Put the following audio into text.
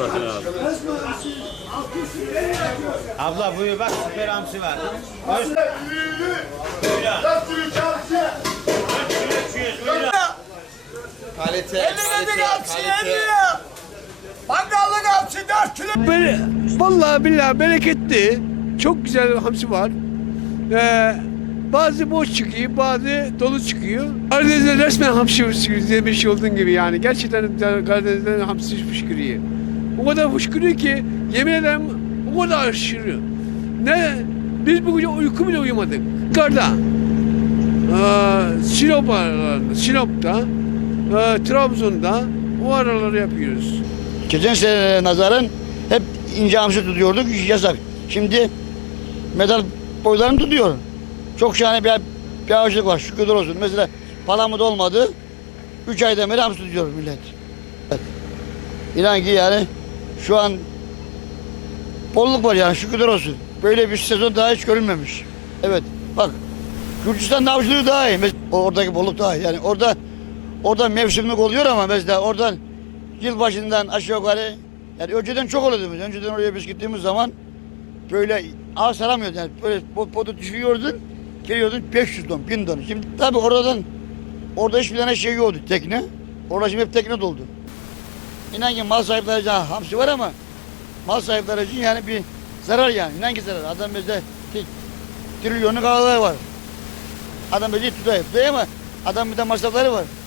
Olasın abi. Abla buyur bak süper hamsi var. Hoş. Kalite, kalite, kalite. Mangallık hamsi 4 kilo. Böyle, vallahi billahi bereketli. Çok güzel hamsi var. Ee, bazı boş çıkıyor, bazı dolu çıkıyor. Karadeniz'de resmen hamsi fışkırıyor demiş olduğun gibi yani. Gerçekten Karadeniz'de hamsi fışkırıyor. O kadar fışkırıyor ki yemin ederim o kadar aşırı. Ne? Biz bu gece uyku bile uyumadık. Karda. Ee, Sinop aralarında, Sinop'ta, e, Trabzon'da o araları yapıyoruz. Geçen sene nazaran hep ince hamsi tutuyorduk, yasak. Şimdi medal boylarını tutuyor. Çok şahane bir, bir ağaçlık var, şükürler olsun. Mesela palamut olmadı, üç ayda beri hamsi tutuyor millet. Evet. İnan ki yani şu an bolluk var yani şükürler olsun. Böyle bir sezon daha hiç görülmemiş. Evet, bak Gürcistan avcılığı daha iyi. Oradaki bolluk daha iyi. Yani orada orada mevsimlik oluyor ama mesela oradan yılbaşından aşağı yukarı yani önceden çok oluyordu. Önceden oraya biz gittiğimiz zaman böyle ağ saramıyordun. Yani böyle pot- potu düşürüyordun, geliyordun 500 ton, 1000 ton. Şimdi tabii oradan orada hiçbir tane şey yoktu tekne. Orada şimdi hep tekne doldu. İnan ki mal sahipleri için hamsi var ama mal sahipleri için yani bir zarar yani. İnan ki zarar. Adam bizde tri- trilyonluk ağlar var. Adam bizi tutuyor, tutuyor ama adam bir de masrafları var.